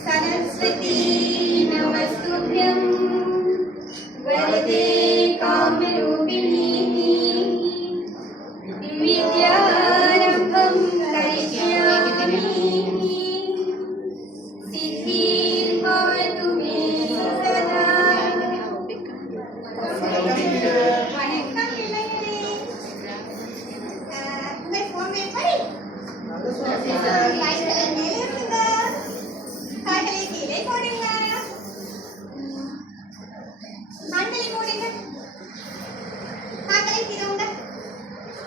सरस्वती नमस्तुभ्यं वरदे कामरूपिणी विद्यारम्भं करिष्यामि सिद्धिं भवतु मे सदा வணக்கம் பிள்ளைகளே உங்கள் ஃபோன் எப்படி லைட்ல மேலே இருக்குங்க கால்களை கீழே போடுங்க கண்களை மூடுங்க கால்களை திறவுங்க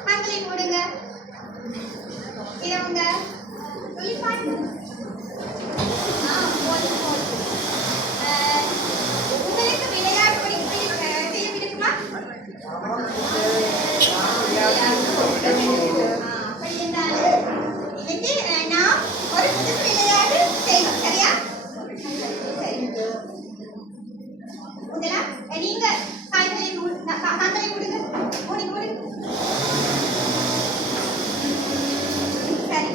கண்களை மூடுங்க திறவுங்க சொல்லி பாருங்க உங்களுக்கு விளையாட்டு செய்ய பிடிக்குமா அப்படி என்றாலும் இன்னைக்கு நாம் ஒரு புது விளையாட்டு செய்வோம் சரியா முதல்ல நீங்க காய்களை காந்தலை மூடுங்க மூடி மூடி சரி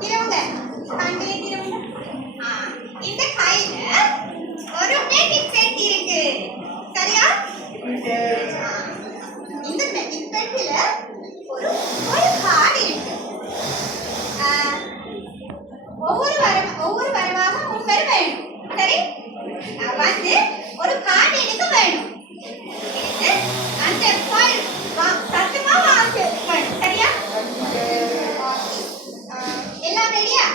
திறவுங்க காய்களை திறவுங்க இந்த காயில ஒரு மேஜிக் பெட்டி இருக்கு சரியா இந்த மேஜிக் பெட்டில ஒரு ஒரு கார்டு இருக்கு ஒவ்வொரு வரவாக முன்பெரு வேணும் சரி வந்து ஒரு கார்டு எனக்கு வேணும் அந்த சத்தமா வாங்க வேணும் சரியா எல்லாம் ரெடியா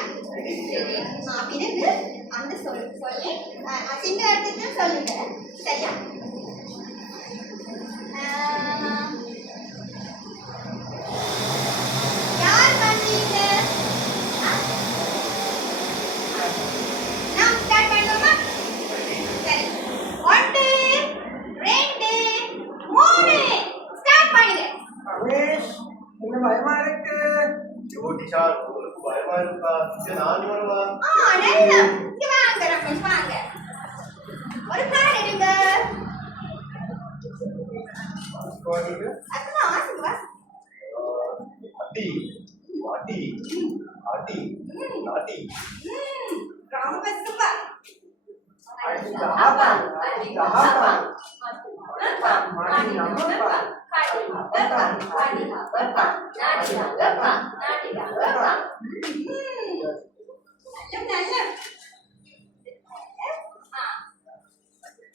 பிறகு அந்த சொல்லி சின்ன இடத்துக்கு சொல்லுங்க சரியா யார் பண்றீங்க நாம் ஸ்டார்ட் பண்ணுவோமா சரி 1 2 3 ஸ்டார்ட் பண்ணுங்க ரமேஷ் என்ன பயமா இருக்கு ஜோதிஷா உங்களுக்கு பயமா இருக்கா இது நான் வரவா நல்லா இங்க வாங்க ரமேஷ் வாங்க ஒரு கார்டு எடுங்க அத்தனை வாசிங்க வாசி அடி வாட்டி ஆட்டி நாட்டி ரொம்ப சூப்பர்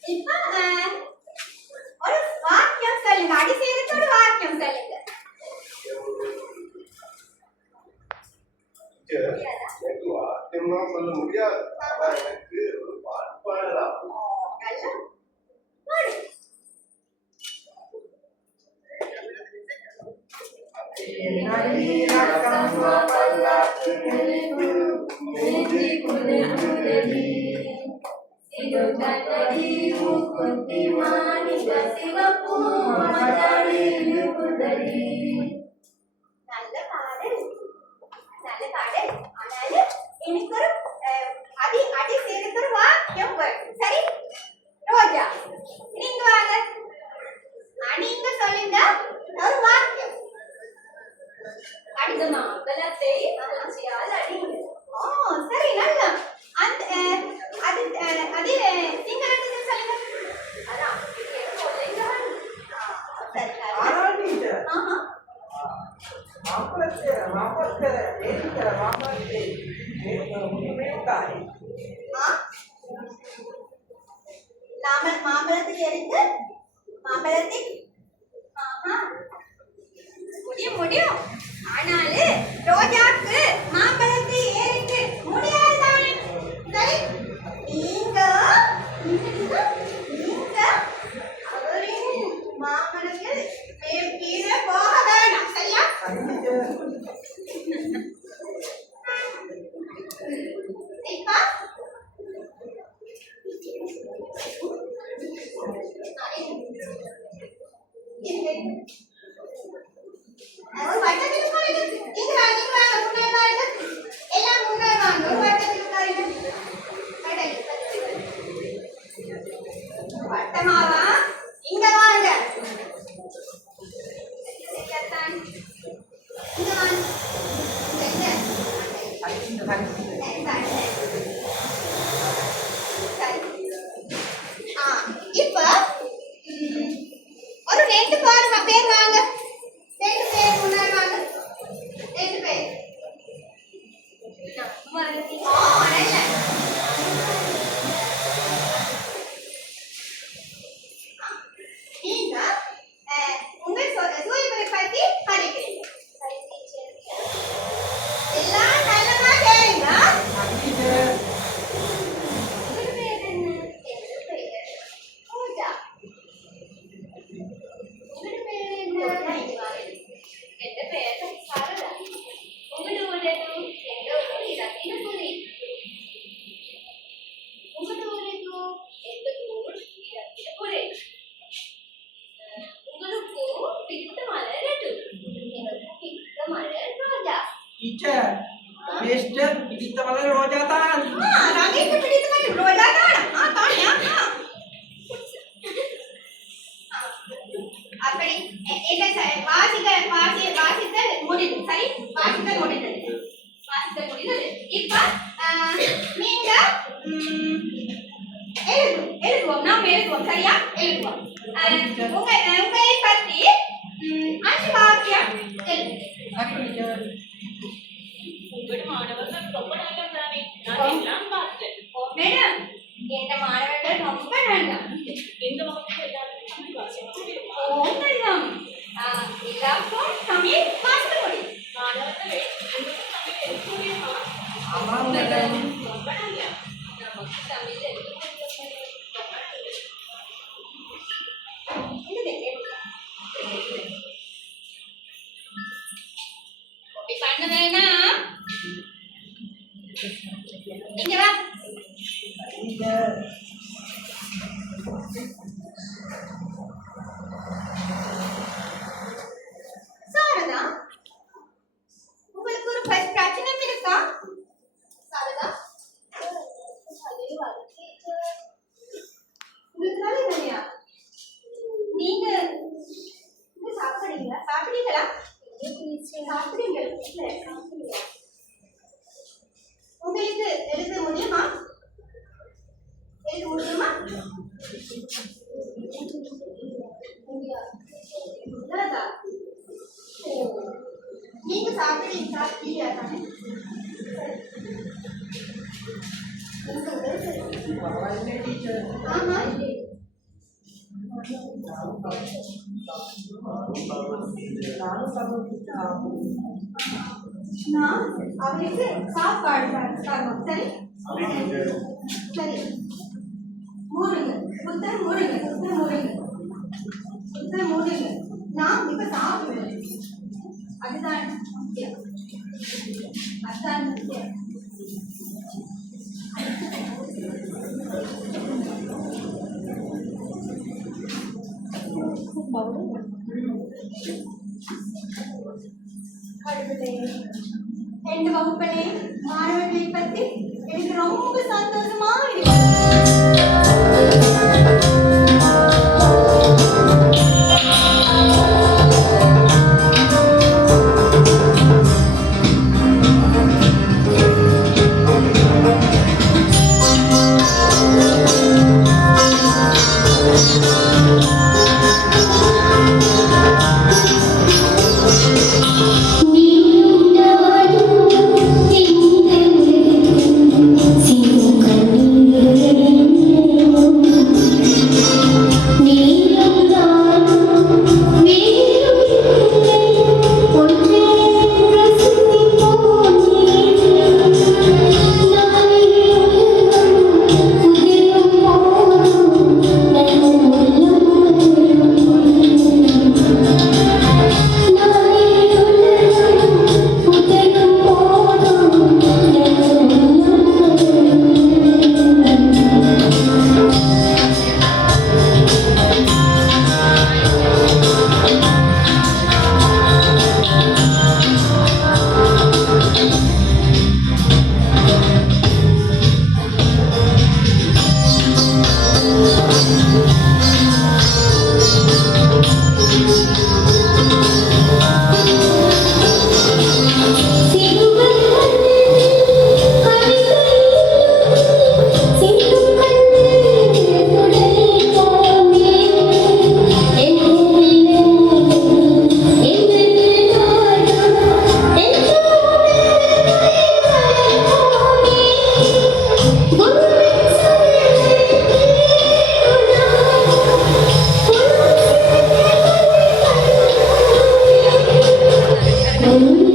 இப்ப ஒரு வாக்கியம் சொல்லுங்க அடி செய்துட்டு ஒரு வாக்கியம் சொல்லுங்க எனக்கு வாக்கியம்னா சொல்ல முடியாது ஆனா எனக்கு ஒரு பாட்டு பாடலாம் நல்ல பாடல் ஆனாலும் எனக்கு ஒரு அடி செய்துட்டு ஒரு வாக்கியம் வேணும் சரி ரோஜா நீங்க வாங்க நீங்க சொல்லுங்க ஒரு வாக்கியம் அடித மாம்பழத்தை பூச்சியால் அடிங்க சரி நல்லா அந்த அது நீங்க ரெண்டு சொல்லுங்க அதான் மாம்பழத்தில் இருக்கு மாம்பழத்தில் முடியும் ஆனாலும் ரோஜாக்கு மாம்பழத்தை ஏறிட்டு முடியாது தானே சரி நீங்க அவரின் மாம்பழத்தில் கீழே போக வேண்டாம் சரியா ஒரு வட்டத்தில் இந்த வாங்க. இந்த. இந்த கடைசி சரி, சரி. ஆ, இப்ப ஒரு 2 பேர் வாங்க. 2 பேர் முன்னாடி வாங்க. 2 பேர். ஆ, நல்ல. நீங்க உங்க சூரியனை பத்தி படிக்கிறீங்க. எல்லாம் நல்லதா கேளுங்க. டீச்சர் உங்க பேர் என்ன? என் பேர் பூஜா. உங்க பேர் என்ன? என் பேர் சாரதா. உங்களுடைய எந்த ஊர் ரத்தினபுரி. உங்களுடைய எந்த ஊர் ரத்தினபுரி. உங்களுக்கு பிடித்த மலர் எது? எனக்கு பிடித்த மலர் ரோஜா. டீச்சர் மிஸ்டர் பிடித்த மலர் ரோஜா தான். ரவிக்கு பிடித்த மலர் ரோஜா தான். தானியா. அப்படி என்ன வாசித்தல் முடிந்தது. சரி, வாசித்தல் முடிந்தது. இப்ப நீங்க எழுதுவோம். நாம் எழுதுவோம். சரியா? எழுதுவோம். உங்களை பத்தி 5 வாக்கியம் எழுதுங்க. சரி டீச்சர். மேடம், எந்த மாணவர்கள் ரொம்ப நல்லா. எல்லாருக்கும் தமிழ் வாசிக்க முடியும். ஆமாம் மேடம். பண்ண வேணாம். இங்க வா. டீச்சர் சாரதா, உங்களுக்கு ஒரு பிரச்சனை இருக்கா? சாரதா, உங்களுக்கு தலைவலியா? நீங்க சாப்பிடுறீங்களா? சாப்பிடுறீங்களா? உங்களுக்கு எழுத முடியுமா? சாரதா, நீங்க சாப்பிடுறீங்களா தானே? பரவாயில்லை டீச்சர். ஆமா. நானும் சாப்பிட்டு நான் அவருக்கு சாப்பாடு தரணும். சரி சரி. மூடுங்க. புத்தகம் மூடுங்க. நான் இப்ப சாப்பிடுவேன். அதுதான் முக்கியம். ரெண்டு வகுப்பிலே மாணவர்களை பத்தி எனக்கு ரொம்ப சந்தோஷமா இருக்கு. Siapa Thank you.